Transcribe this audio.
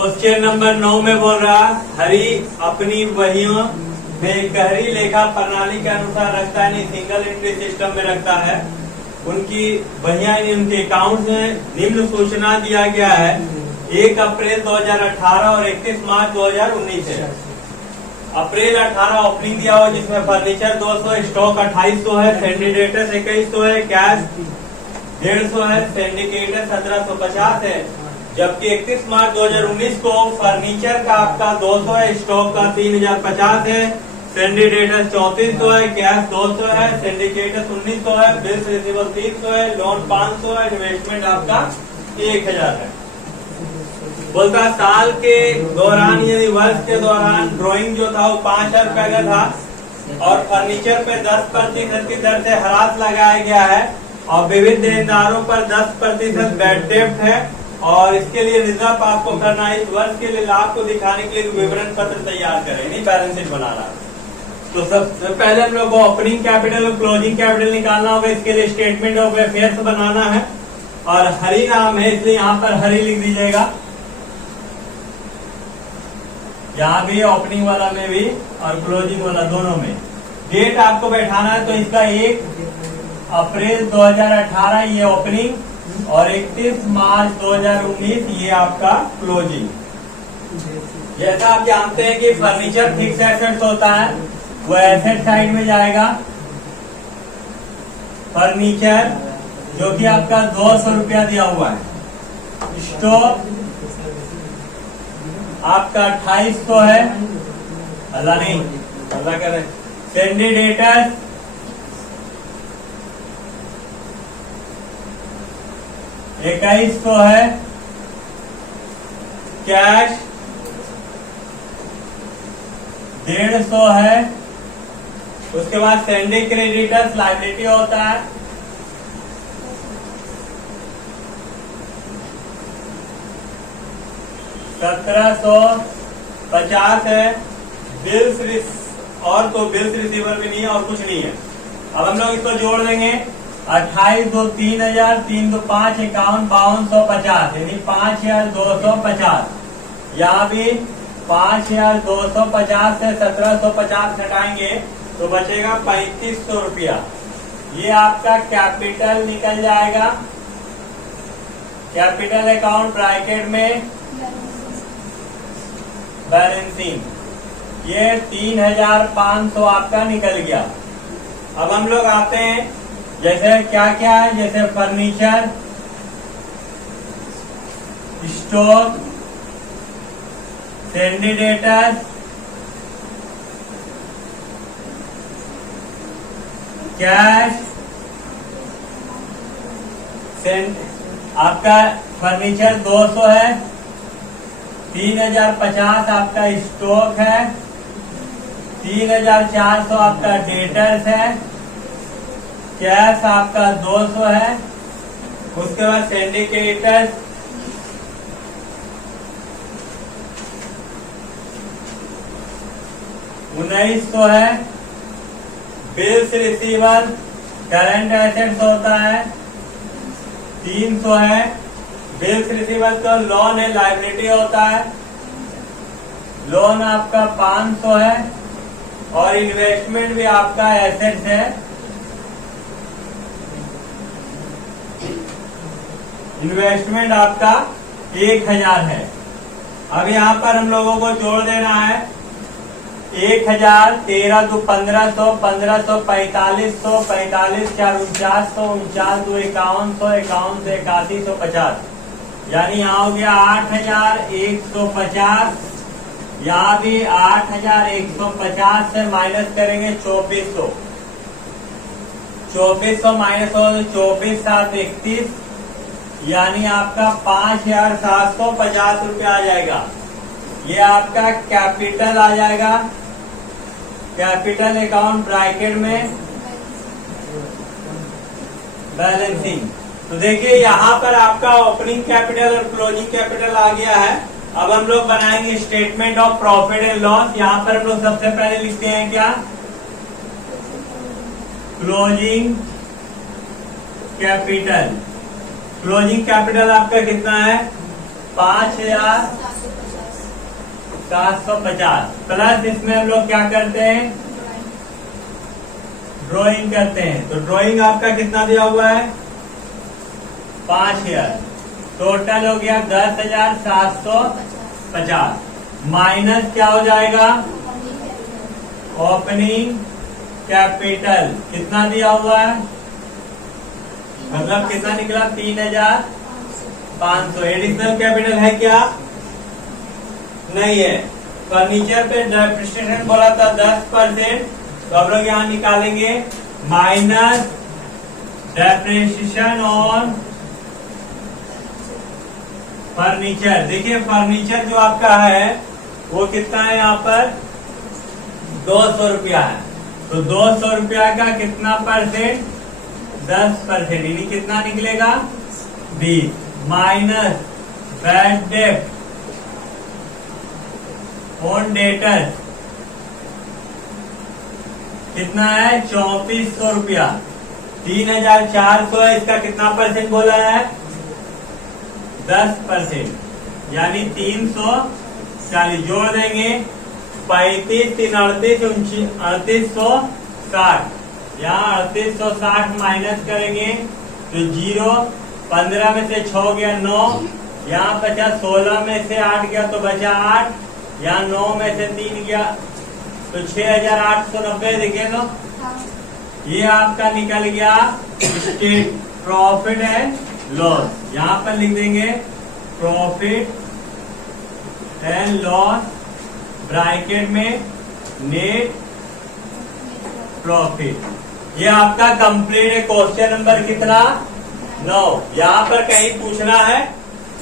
Question number 9 में बोल रहा, हरि अपनी वहियों में गहरी लेखा प्रणाली के अनुसार रखता है, सिंगल एंट्री सिस्टम में रखता है। उनकी वहियां उनके अकाउंट में निम्न सूचना दिया गया है। 1 अप्रैल 2018 और 31 मार्च 2019 है। अप्रैल 18 ओपनिंग दिया हुआ जिसमें फर्नीचर 200, स्टॉक 2800 है, सिंडिकेटर्स 2100 है, कैश 150 है, सिंडिकेटर 1750 है। जबकि 31 मार्च 2019 को फर्नीचर का आपका 200 है, स्टॉक का 3050 है, सिंडिकेटर 3400 है, कैश 200 है, सिंडिकेटर 1900 है, बिल्स रिसीवेबल 300 है, लोन 500 है, इन्वेस्टमेंट आपका 1000 है। बोलता साल के दौरान यदि वर्ष के दौरान ड्राइंग जो था वो 5000 रुपए का था और फर्नीचर पे 10% की दर से हरास लगाया गया है और विविध देनदारों पर 10% बैड डेब्ट है और इसके लिए रिजर्व आपको करना है। इस वर्ष के लिए लाभ को दिखाने के लिए विवरण पत्र तैयार करें, नहीं बैलेंस शीट बनाना। तो सबसे पहले हम लोग को ओपनिंग कैपिटल और क्लोजिंग कैपिटल निकालना होगा। इसके लिए स्टेटमेंट ऑफ अफेयर्स बनाना है और हरि नाम है इसलिए यहाँ पर हरि लिख दीजिएगा। यहाँ भी ओपनिंग वाला में भी और क्लोजिंग वाला दोनों में डेट आपको बैठाना है। तो इसका 1 अप्रैल 2018 ये ओपनिंग और 31 मार्च 2019 ये आपका क्लोजिंग। जैसा आप जानते हैं कि फर्नीचर फिक्स एसेट्स होता है, वो एसेट साइड में जाएगा। फर्नीचर जो कि आपका 200 रुपया दिया हुआ है, स्टॉक आपका 2800 है, अल्लाह नहीं अल्लाह करे, सिंडिकेटर 2100 है, कैश 150 है। उसके बाद सेंडिंग क्रेडिटर्स लायबिलिटी होता है, $1750 है। बिल्स और तो बिल्स रिसीवर भी नहीं है और कुछ नहीं है। अब हम लोग इसको जोड़ देंगे। 28 2 3000, 3 2 5 51 5250 यानी 5250। यहाँ भी 5250 से 1750 घटाएंगे तो बचेगा 3500 रुपया। ये आपका कैपिटल निकल जाएगा। कैपिटल अकाउंट ब्रैकेट में बैलेंसिंग ये 3500 आपका निकल गया। अब हम लोग आते हैं जैसे क्या क्या है, जैसे फर्नीचर, स्टॉक, सिंडिकेटर, कैश, आपका फर्नीचर 200 है, 3050 आपका स्टॉक है, 3400 आपका डेटर्स है, कैश आपका 200 है। उसके बाद सिंडिकेटर 1900 है। बिल्स रिसीवर करंट एसेट्स होता है 300 है। बिल्स रिसीवर का लोन है, लायबिलिटी होता है, लोन आपका 500 है और इन्वेस्टमेंट भी आपका एसेट्स है। इन्वेस्टमेंट आपका 1000 है। अब यहाँ पर हम लोगों को जोड़ देना है 1000, 13 2 1500, 1500 4500, 45 4 4900, 49 2 5100, 51 से 8150 यानी यहाँ हो गया 8150। यहाँ भी 8150 से माइनस करेंगे 2400, 2400 माइनस हो 24 7 31 यानी आपका 5750 रुपया आ जाएगा। ये आपका कैपिटल आ जाएगा। कैपिटल अकाउंट ब्रैकेट में बैलेंसिंग। तो देखिए यहाँ पर आपका ओपनिंग कैपिटल और क्लोजिंग कैपिटल आ गया है। अब हम लोग बनाएंगे statement of profit and loss. यहाँ पर हम लोग सबसे पहले लिखते हैं क्या, क्लोजिंग कैपिटल। क्लोजिंग कैपिटल आपका कितना है 5000 750 प्लस इसमें हम लोग क्या करते हैं, ड्राइंग करते हैं। तो ड्राइंग आपका कितना दिया हुआ है, 5000। टोटल हो गया 10,750 माइनस क्या हो जाएगा, ओपनिंग कैपिटल कितना दिया हुआ है, मतलब कितना निकला 3,500। एडिशनल कैपिटल है क्या, नहीं है। फर्नीचर पे डेप्रिसिएशन बोला था 10%, तो अब लोग यहाँ निकालेंगे माइनस डेप्रिसिएशन ऑन फर्नीचर। देखिए फर्नीचर जो आपका है वो कितना है, यहाँ पर 200 रुपया है। तो 200 रुपया का कितना परसेंट, 10%, यानी कितना निकलेगा 20 minus bad debt on debtors कितना है 3400 रुपया। 3,400 है, इसका कितना परसेंट बोला है, 10%, यानी 340 जोड़ देंगे 35 3 38 3860। यहाँ 3860 माइनस करेंगे तो 0, 15 में से 6 गया 9, यहाँ बचा 16 में से 8 गया तो बचा 8, यहाँ 9 में से 3 गया तो 6,890। देखिए तो ये आपका निकल गया स्टेट प्रॉफिट एंड लॉस। यहाँ पर लिख देंगे प्रॉफिट एंड लॉस ब्रैकेट में नेट प्रॉफिट। ये आपका कंप्लीट है। क्वेश्चन नंबर कितना 9। यहाँ पर कहीं पूछना है